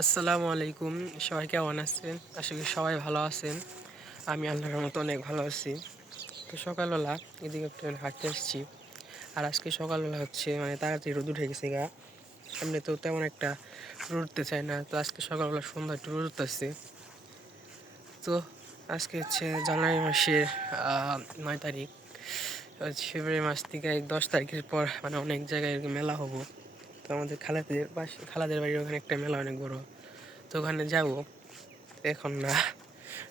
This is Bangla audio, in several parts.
আসসালামু আলাইকুম। সবাই কেমন আছেন? আশা করি সবাই ভালো আছেন। আমি আল্লাহর মতো অনেক ভালো আছি। তো সকালবেলা এদিকে একটু হাঁটতে এসেছি। আর আজকে সকালবেলা হচ্ছে তাড়াতাড়ি রোদ উঠে গেছে গা। এমনি তো তেমন একটা রোদ উঠতে চায় না, তো আজকে সকালবেলা সুন্দর একটু রোদ উঠতেছে। তো আজকে হচ্ছে জানুয়ারি মাসের 9 তারিখ। ফেব্রুয়ারি মাস থেকে 10 তারিখের পর অনেক জায়গায় মেলা হবো। তো আমাদের খালাদের বাড়ির ওখানে একটা মেলা অনেক বড়, তো ওখানে যাব এখন না।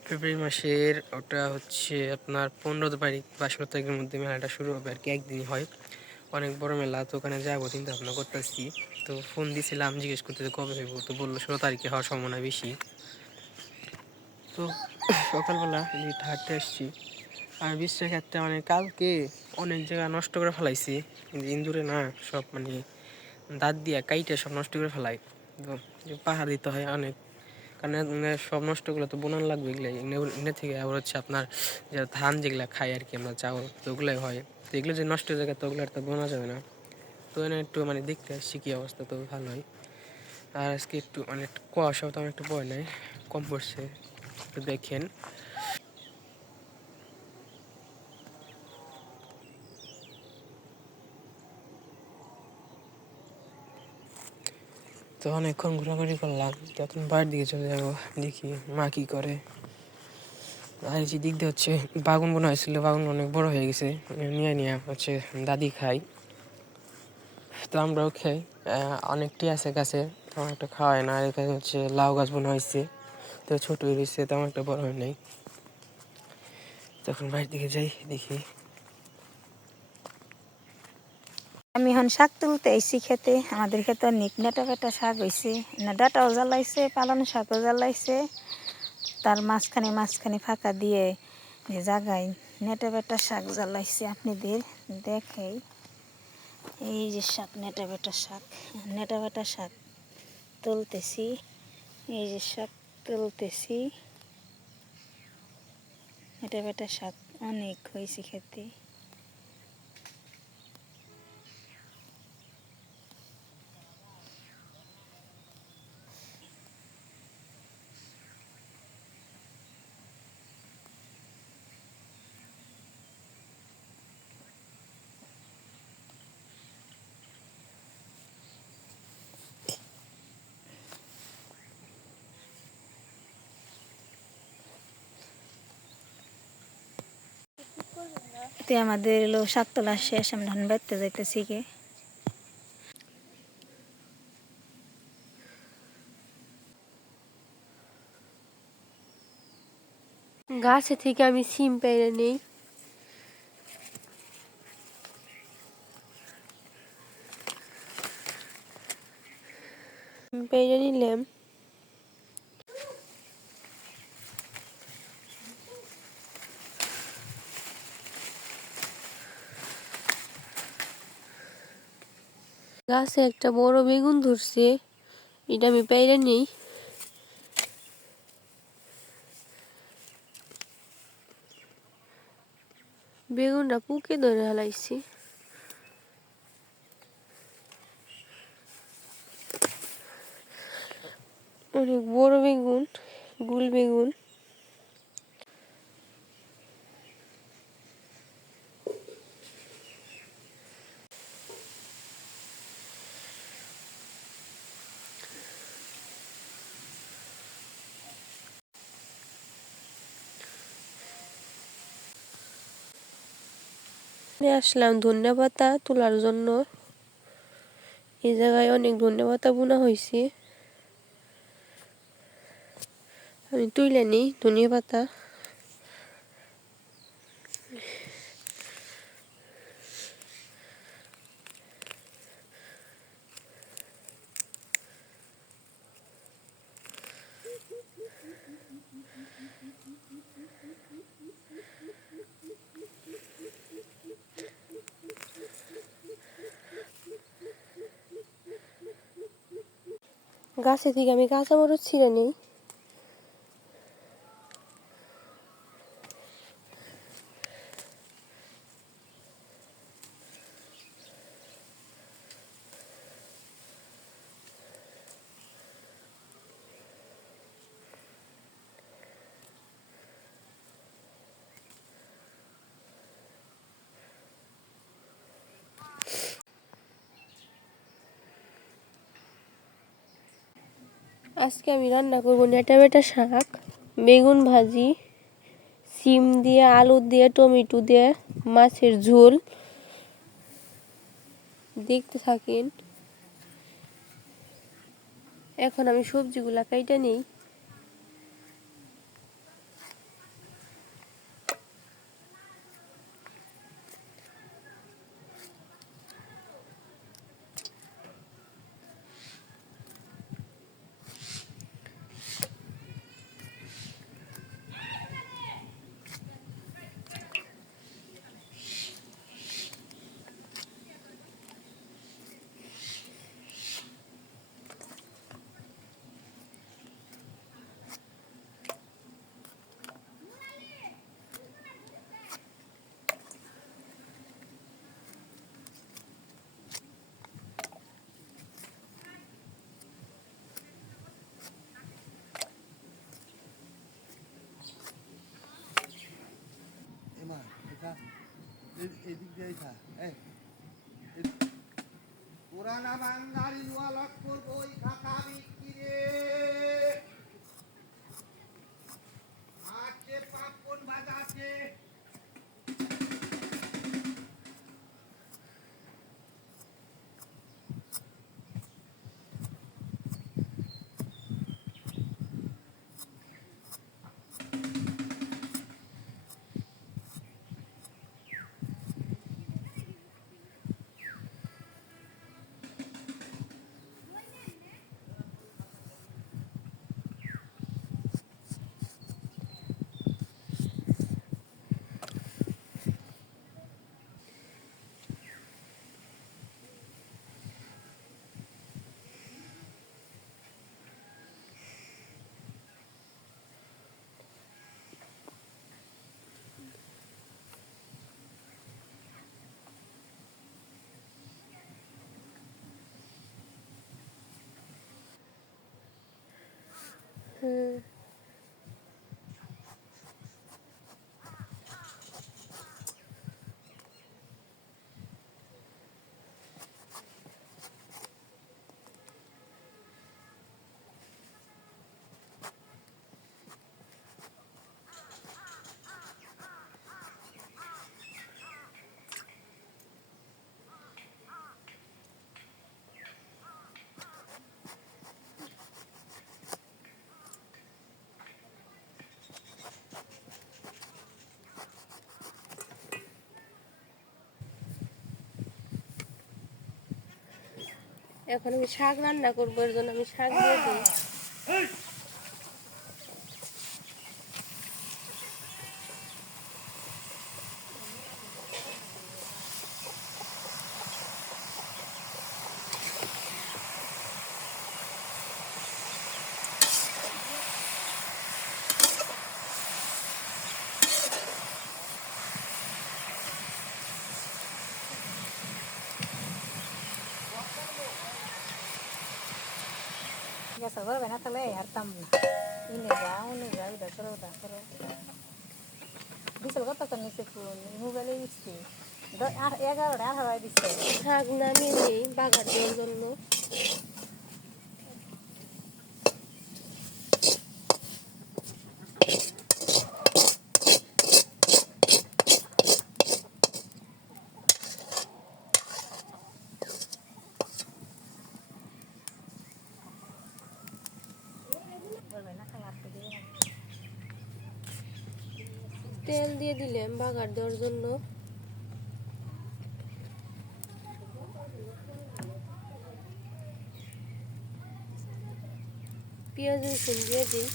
ফেব্রুয়ারি মাসের ওটা হচ্ছে আপনার 15 তারিখ বা 16 তারিখের মধ্যে মেলাটা শুরু হবে আর কি, একদিনই হয়, অনেক বড় মেলা। তো ওখানে যাবো চিন্তা ভাবনা করতেছি। তো ফোন দিয়েছিলাম জিজ্ঞেস করতে কবে হইব, তো বললো 16 তারিখে হওয়ার সম্ভাবনা বেশি। তো সকালবেলা হাঁটতে আসছি। আর বিশ্বের ক্ষেত্রে কালকে অনেক জায়গা নষ্ট করে ফেলাইছি, ইন্দুরে না সব দাঁত দিয়া কাইটে সব নষ্ট করে ফেলাই। তো পাহাড় দিতে হয় অনেক, কারণ সব নষ্টগুলো তো বোনান লাগবে। এগুলো থেকে আবার হচ্ছে আপনার যে ধান যেগুলো খাই আর কি আমরা চাউল, তো ওগুলোই হয়। তো এগুলো যে নষ্ট জায়গা, তো ওগুলো তো বোনা যাবে না। তো এনে একটু দেখতে আসছি কী অবস্থা, তো ভালোই। আর আজকে একটু একটু কুয়াশাও তো একটু ভয় নাই, কম পড়ছে, তো দেখেন। তো অনেকক্ষণ ঘোরাঘুরি করলাম, তো এখন বাড়ির দিকে চলে যাবো, দেখি মা কী করে। আর যে দিক দিয়ে হচ্ছে বাগুন বোনা হয়েছিল, বাগুন অনেক বড় হয়ে গেছে, নিয়ে নিয়ে হচ্ছে দাদি খাই, তো আমরাও খাই। অনেকটি আছে গাছে, তেমন একটা খাওয়া হয় না। আর এখানে হচ্ছে লাউ গাছ বোনা হয়েছে, তো ছোট হয়েছে, তেমন একটা বড় হয় নাই। তখন বাড়ির দিকে যাই, দেখি। আমি এখন শাক তুলতে আইসি খেতে। আমাদের খেতে অনেক নেটা বেটা শাক হয়েছে, না ডাটাও জ্বালাইছে, পালন শাকও জ্বালাইছে। তার মাঝখানে ফাঁকা দিয়ে যে জায়গায় নেটা বেটা শাক জ্বালাইছে আপনাদের দেখাই। এই যে শাক, নেটা বেটা শাক তুলতেছি। এই যে শাক তুলতেছি, নেটা বেটা শাক অনেক হয়েছে খেতে। এতে আমাদের এলো শাক তোলা শেষ, আমরা ধান বাড়তে যাইতেছি গে। গাছে থেকে আমি সিম পেড়ে নেই। পেড়ে নিলাম, গাছে একটা বড় বেগুন ধরছে, এটা আমি পেড়ে নেই। বেগুনটা পুকে ধরে হালাইছি। অনেক বড় বেগুন, গুল বেগুন। আসলাম ধনিয়া পাতা তোলার জন্য। এই জায়গায় অনেক ধনিয়া পাতা বোনা হয়েছে, আমি তুলে নিই ধনিয়া পাতা। গাছে থেকে আমি কাঁচামরিচ ছিঁড়ে নিই। আজকে আমি রান্না করব নেটাবেটা শাক, বেগুন ভাজি, সিম দিয়ে, আলু দিয়ে, টমেটো দিয়ে মাছের ঝোল। দেখতে থাকেন। এখন আমি সবজিগুলা কাইটা নেই। এমা এটা এদিক দিয়ে খা এই পুরানা বাঙালি নোয়া লক্ষর বই খাতা বিক্রি রে আছে পাপন বাজাচ্ছে এখন আমি শাক রান্না করবো, এর জন্য আমি শাক দিয়ে দিই। গ্যাস করবে না তাহলে হারতাম না ইনে যাও ওটা করো বিশাল কত তো নিচে ফোন মোবাইলে দিচ্ছি 11টা 18 দিচ্ছে শাক নামিয়ে দিই বাগার দেওয়ার জন্য। করবে না তাহলে আর দিয়ে তেল দিয়ে দিলাম বাগার দেওয়ার জন্য। পেঁয়াজ রসুন দিয়ে দিই।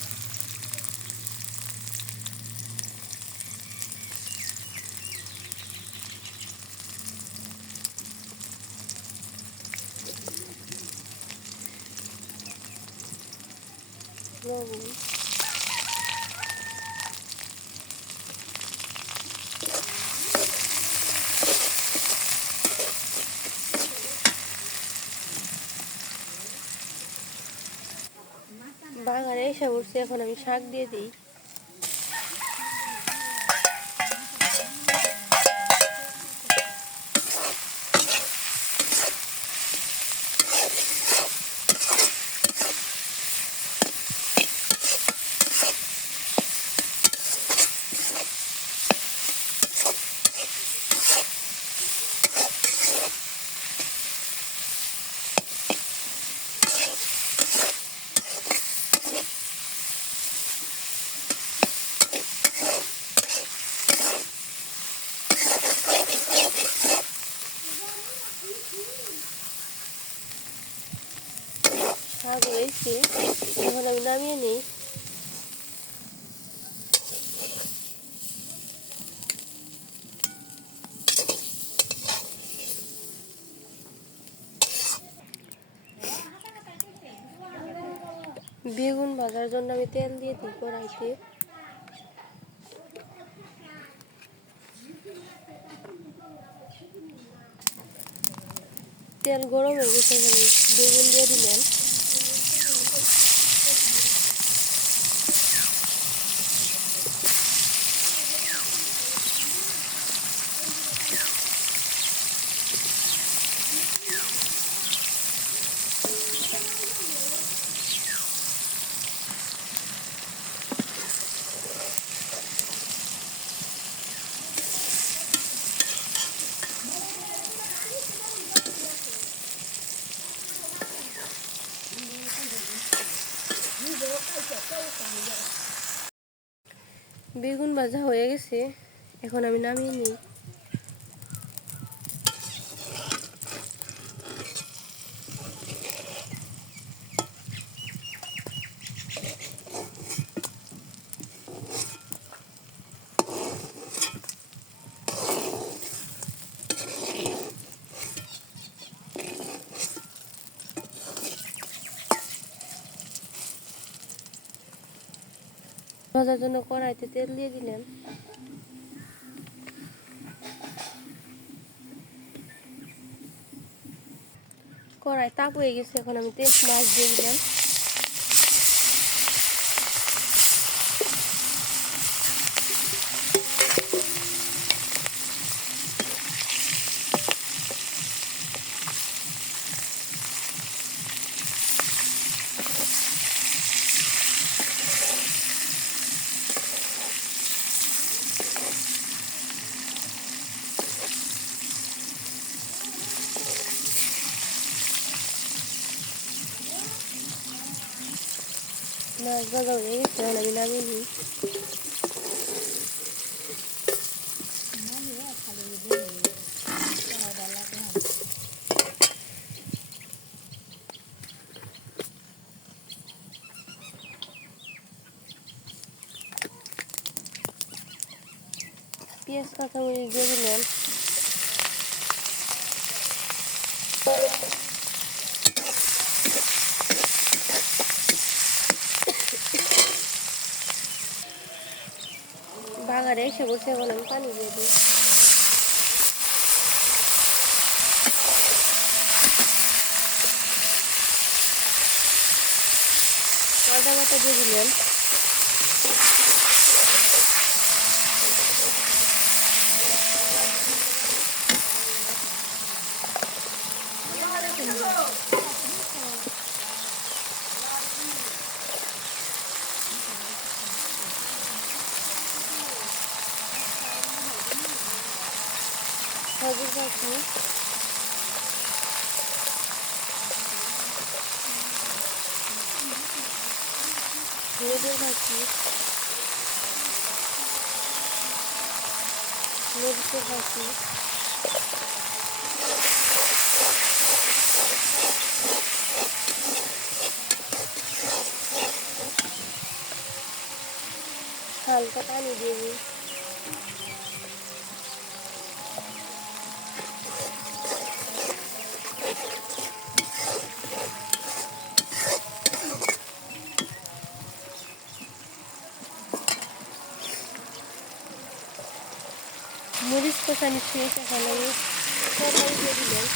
লবণ, বাগারে এসে উঠছে, এখন আমি শাক দিয়ে দিই। বেগুন ভাজার জন্য আমি তেল দিয়ে দিই কড়াইতে। তেল গরম হয়ে গেছে, বেগুন দিয়ে দিলাম। বেগুন ভাজা হয়ে গেছে, এখন আমি নামিয়ে নিই। ভাজার জন্য কড়াইতে তেল দিয়ে দিলাম। কড়াই তাপ হয়ে গেছে, এখন আমি তেল মাছ দিয়ে দিলাম। মাছ ভাজা হয়ে গেছে, এখন আমি নামিয়ে নিই। পেঁয়াজ কাঁচামরিচ দিয়ে দিলাম। বাগারে এসে বসে, এখন আমি পানি দিয়ে দিই। আদা বাটা দিয়ে দিলাম। খজুর পাখি, রোদের পাখি, মরিচের পাখি, হালকা পানি দিয়ে দিই। মরিচ কষানি শেষ, এখন আমি কড়াই দিয়ে দিলাম।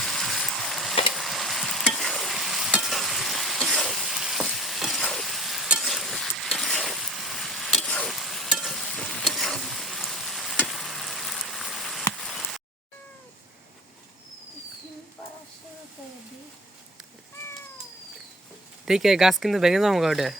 ঠিক আছে, গাছ কিন্তু ভেঙে যাবো ওটা।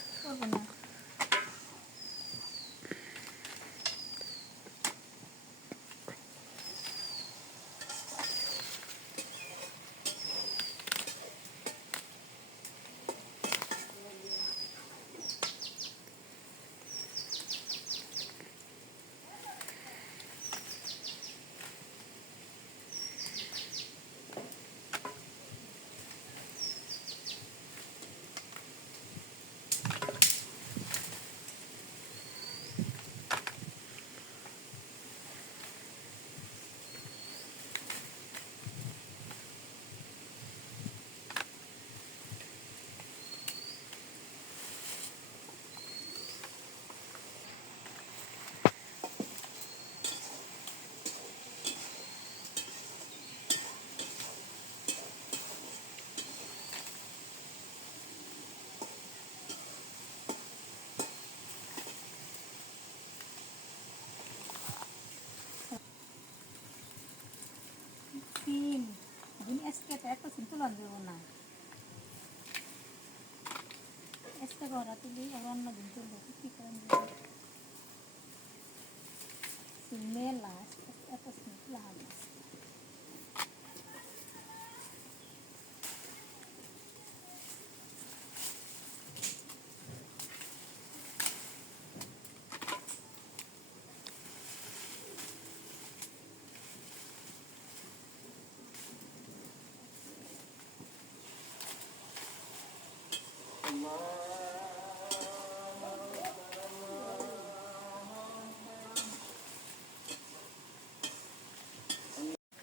মেলা এত স্মেল লাগে।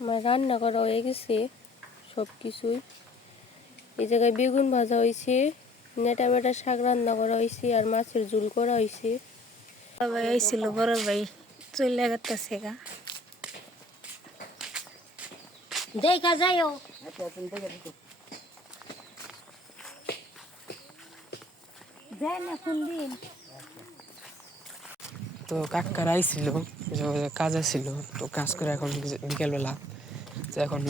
আমার রান্না করা হয়ে গেছে সব কিছুই। এই জায়গায় বেগুন ভাজা হয়েছে, নেটা বেটা শাক রান্না করা হয়েছে, আর মাছের ঝোল করা হয়েছে। সবাই আইছিল, বড় ভাই চলে গেছে গা। দেখা যায়ও যায় না কোন দিন। তো কাকার আইছিল, কাজ ছিল, তো কাজ করে এখন বিকেলবেলা, তো এখন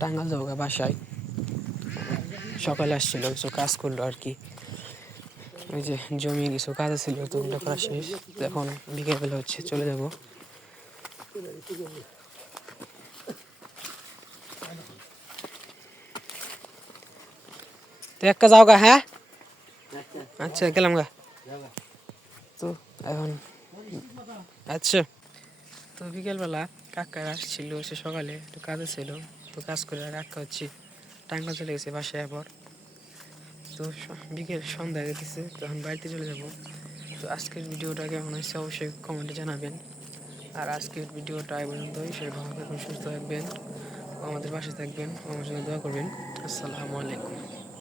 টাঙ্গাল যাবো বাসায়। সকালে আসছিল, কিছু কাজ করলো আর কি, ওই যে জমি কিছু কাজ ছিল, তো ওগুলো করা শেষ। তো এখন বিকেলবেলা হচ্ছে, চলে যাব। তো একটা যাও গা, হ্যাঁ আচ্ছা গেলাম গা। তো এখন আচ্ছা, তো বিকেলবেলা কাকা আসছিল, সে সকালে একটু কাজে ছিল, তো কাজ করে কাকা হচ্ছে টাঙ্গা চলে গেছে বাসায় আবার। তো বিকেল সন্ধ্যা হয়ে গেছে, তখন বাড়িতে চলে যাব। তো আজকের ভিডিওটা কেমন হয়েছে অবশ্যই কমেন্টে জানাবেন। আর আজকের ভিডিওটা এই পর্যন্তই। সবাই ভালো থাকবেন, সুস্থ থাকবেন, আমাদের পাশে থাকবেন, আমার জন্য দোয়া করবেন। আসসালামু আলাইকুম।